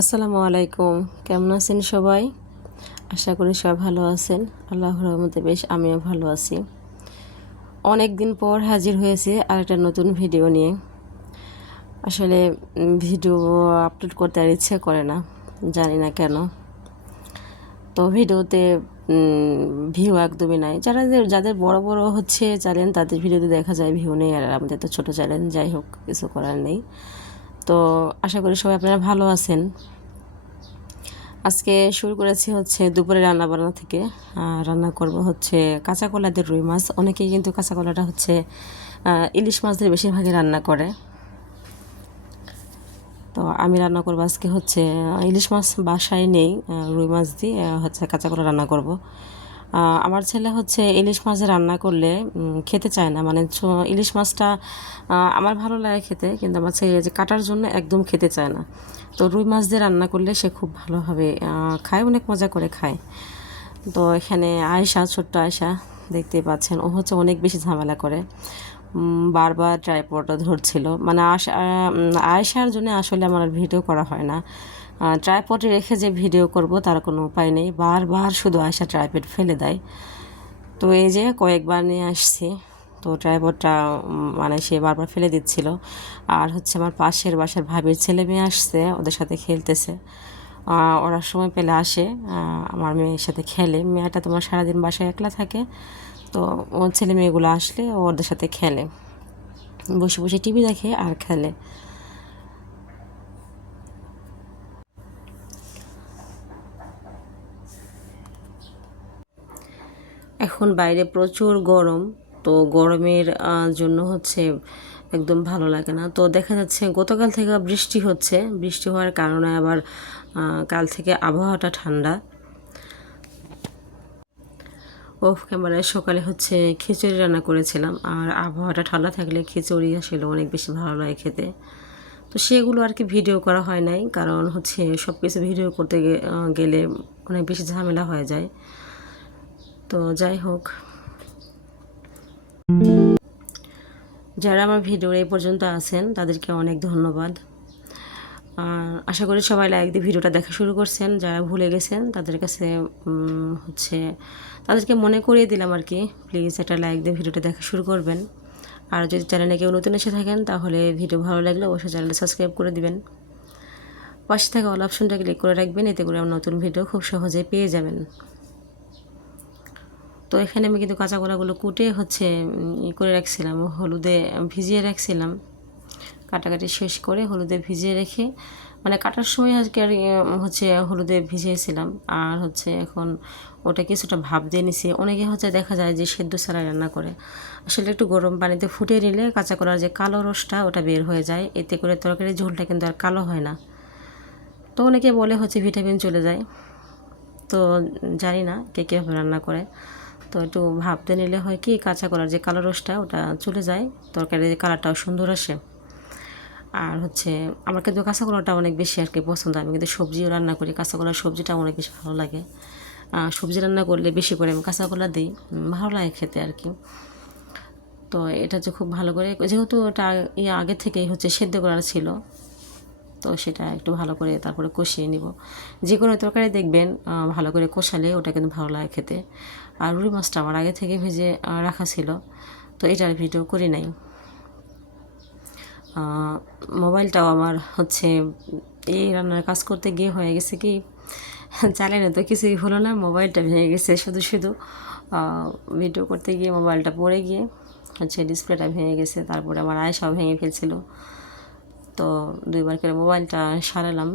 আসসালামু আলাইকুম। কেমন আছেন সবাই? আশা করি সবাই ভালো আছেন। আল্লাহর রহমতে বেশ আমিও ভালো আছি। অনেক দিন পর হাজির হয়েছে আরেকটা নতুন ভিডিও নিয়ে। আসলে ভিডিও আপলোড করতে আর ইচ্ছে করে না, জানি না কেন। তো ভিডিওতে ভিউ একদমই নাই। যাদের বড় বড় হচ্ছে চ্যানেল তাদের ভিডিওতে দেখা যায় ভিউ নেই, আর আমাদের তো ছোটো চ্যানেল, যাই হোক কিছু করার নেই। তো আশা করি সবাই আপনারা ভালো আছেন। আজকে শুরু করেছি হচ্ছে দুপুরে রান্না বান্না থেকে। রান্না করব হচ্ছে কাঁচা কলা দিয়ে রুই মাছ। অনেকেই কিন্তু কাঁচা কলাটা হচ্ছে ইলিশ মাছ দিয়ে বেশিরভাগই রান্না করে। তো আমি রান্না করবো আজকে হচ্ছে ইলিশ মাছ বাসায় নেই, রুই মাছ দিয়ে হচ্ছে কাঁচা কলা রান্না করব। আমার ছেলে হচ্ছে ইলিশ মাছ রান্না করলে খেতে চায় না, মানে ইলিশ মাছটা আমার ভালো লাগে খেতে, কিন্তু আমার ছেলে যে কাটার জন্য একদম খেতে চায় না। তো রুই মাছ দিয়ে রান্না করলে সে খুব ভালোভাবে খায়, অনেক মজা করে খায়। তো এখানে আয়েশা, ছোট্ট আয়েশা দেখতে পাচ্ছেন, ও হচ্ছে অনেক বেশি ঝামেলা করে, বারবার ট্রাইপডটা ধরছিল। মানে আয়েশার জন্য আসলে আমার ভিডিও করা হয় না। ট্রাইপডে রেখে যে ভিডিও করব তার কোনো উপায় নেই, বারবার শুধু আয়েশা ট্রাইপড ফেলে দেয়। তো এই যে কয়েকবার নিয়ে আসছি, তো ট্রাইপডটা মানে সে বারবার ফেলে দিচ্ছিল। আর হচ্ছে আমার পাশের বাসার ভাবির ছেলে মেয়ে আসছে, ওদের সাথে খেলতেছে। ওরা সময় পেলে আসে, আমার মেয়ের সাথে খেলে। মেয়েটা তোমার সারাদিন বাসায় একলা থাকে, তো ওর ছেলে মেয়েগুলো আসলে ওদের সাথে খেলে, বসে বসে টিভি দেখে আর খেলে। এখন বাইরে প্রচুর গরম, তো গরমের জন্য হচ্ছে একদম ভালো লাগে না। তো দেখা যাচ্ছে গতকাল থেকে বৃষ্টি হচ্ছে, বৃষ্টি হওয়ার কারণে আবার কাল থেকে আবহাওয়াটা ঠান্ডা। অফ ক্যামেরায় সকালে হচ্ছে খিচুড়ি রান্না করেছিলাম, আর আবহাওয়াটা ঠান্ডা থাকলে খিচুড়ি আসলে অনেক বেশি ভালো লাগে খেতে। তো সেগুলো আর কি ভিডিও করা হয় নাই, কারণ হচ্ছে সব কিছু ভিডিও করতে গেলে অনেক বেশি ঝামেলা হয়ে যায়। তো যাই হোক, যারা আমার ভিডিওর এই পর্যন্ত আছেন তাদেরকে অনেক ধন্যবাদ। আশা করি সবাই লাইক দিয়ে ভিডিওটা দেখা শুরু করছেন। যারা ভুলে গেছেন তাদের কাছে হচ্ছে তাদেরকে মনে করিয়ে দিলাম আর কি, প্লিজ একটা লাইক দিয়ে ভিডিওটা দেখা শুরু করবেন। আর যদি চ্যানেলে কেউ নতুন এসে থাকেন তাহলে ভিডিও ভালো লাগলে অবশ্যই চ্যানেলটা সাবস্ক্রাইব করে দিবেন। পাশে থাকা অল অপশনটা ক্লিক করে রাখবেন, এতে করে আমার নতুন ভিডিও খুব সহজেই পেয়ে যাবেন। তো এখানে আমি কিন্তু কাঁচা কলাগুলো কুটে হচ্ছে করে রাখছিলাম, হলুদে ভিজিয়ে রাখছিলাম। কাটাকাটি শেষ করে হলুদে ভিজিয়ে রেখে, মানে কাটার সময় আজকে আর হচ্ছে হলুদে ভিজিয়েছিলাম। আর হচ্ছে এখন ওটা কিছুটা ভাপ দিয়ে নিছি। অনেকে হচ্ছে দেখা যায় যে সেদ্ধ ছাড়া রান্না করে, আসলে একটু গরম পানিতে ফুটিয়ে নিলে কাঁচা কলার যে কালো রসটা ওটা বের হয়ে যায়, এতে করে তরকারির ঝোলটা কিন্তু আর কালো হয় না। তো অনেকে বলে হচ্ছে ভিটামিন চলে যায়। তো জানি না কে কীভাবে রান্না করে। তো একটু ভাপতে নিলে হয় কি, কাঁচা কলার যে কালো রসটা ওটা চলে যায়, তরকারির কালারটাও সুন্দর আসে। আর হচ্ছে আমার কিন্তু কাঁচা কলাটা অনেক বেশি আর কি পছন্দ। আমি কিন্তু সবজিও রান্না করি, কাঁচা কলার সবজিটা অনেক বেশি ভালো লাগে। সবজি রান্না করলে বেশি করে আমি কাঁচা কলা দিই, ভালো লাগে খেতে আর কি। তো এটা হচ্ছে খুব ভালো করে, যেহেতু ওটা আগে থেকেই হচ্ছে সেদ্ধ করার ছিল, তো সেটা একটু ভালো করে তারপরে কষিয়ে নিব। যে কোনো তরকারি দেখবেন ভালো করে কষালে ওটা কিন্তু ভালো লাগে খেতে। আর রুই মাছটা আমার আগে থেকে ভেজে রাখা ছিল, তো এটার ভিডিও করি নাই। মোবাইলটাও আমার হচ্ছে এই রান্নার কাজ করতে গিয়ে হয়ে গেছে কি, চালানো তো কিছুই হলো না, মোবাইলটা ভেঙে গেছে। শুধু শুধু ভিডিও করতে গিয়ে মোবাইলটা পড়ে গিয়ে হচ্ছে ডিসপ্লেটা ভেঙে গেছে। তারপরে আমার আয়েশাও ভেঙে ফেলছিল, তো দুইবার করে মোবাইলটা সারালাম।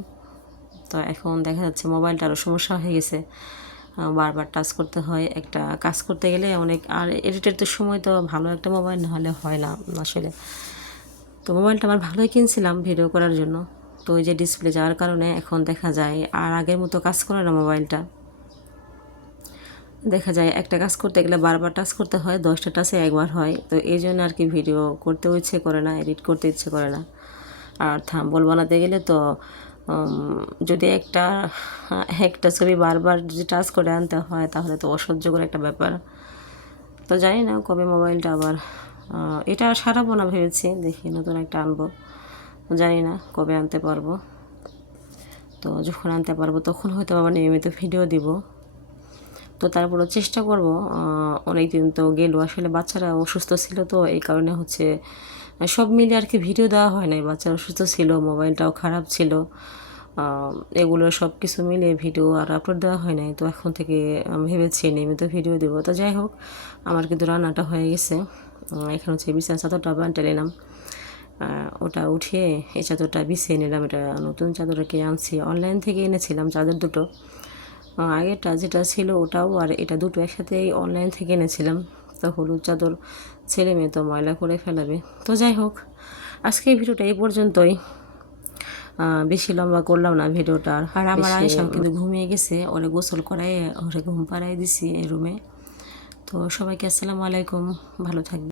তো এখন দেখা যাচ্ছে মোবাইলটা আরও সমস্যা হয়ে গেছে, বারবার টাচ করতে হয় একটা কাজ করতে গেলে অনেক। আর এডিটের তো সময় তো ভালো একটা মোবাইল না হলে হয় না আসলে। তো মোবাইলটা আমার ভালোই কিনছিলাম ভিডিও করার জন্য, তো ওই যে ডিসপ্লে যাওয়ার কারণে এখন দেখা যায় আর আগের মতো কাজ করে না মোবাইলটা। দেখা যায় একটা কাজ করতে গেলে বারবার টাচ করতে হয়, 10টা টাচে একবার হয়। তো এই জন্য আর কি ভিডিও করতেও ইচ্ছে করে না, এডিট করতে ইচ্ছে করে না। আর থাম্বনেল বানাতে গেলে তো যদি একটা ছবি বারবার যদি টাচ করে আনতে হয় তাহলে তো অসহ্যকর একটা ব্যাপার। তো জানি না কবে মোবাইলটা আবার এটা সারাবো না ভেবেছি, দেখি নতুন একটা আনবো, জানি না কবে আনতে পারবো। তো যখন আনতে পারবো তখন হয়তো আবার নিয়মিত ভিডিও দিব। তো তারপরও চেষ্টা করব। অনেক দিন তো গেল, আসলে বাচ্চারা অসুস্থ ছিল, তো এই কারণে হচ্ছে সব মিলে আর কি ভিডিও দেওয়া হয় নাই। বাচ্চারা অসুস্থ ছিল, মোবাইলটাও খারাপ ছিল, এগুলো সব কিছু মিলে ভিডিও আর আপলোড দেওয়া হয় নাই। তো এখন থেকে আমি ভেবেছি নিয়মিত ভিডিও দেবো। তো যাই হোক, আমার কিন্তু রান্নাটা হয়ে গেছে। এখন হচ্ছে বিছানার চাদরটা বান্টে নিলাম, ওটা উঠিয়ে এই চাদরটা বিছিয়ে নিলাম। এটা নতুন চাদরকে আনছি, অনলাইন থেকে এনেছিলাম চাদর দুটো। আগেরটা যেটা ছিল ওটাও আর এটা দুটো একসাথেই অনলাইন থেকে এনেছিলাম। তো হলুদ চাদর ছেলে মেয়ে তো ময়লা করে ফেলাবে। তো যাই হোক, আজকে এই ভিডিওটা এই পর্যন্তই, বেশি লম্বা করলাম না ভিডিওটা। আর আমার আয়েশাও কিন্তু ঘুমিয়ে গেছে, ওরে গোসল করাই ওরে ঘুম পাড়াই দিছি এই রুমে। তো সবাইকে আসসালামু আলাইকুম, ভালো থাকবে।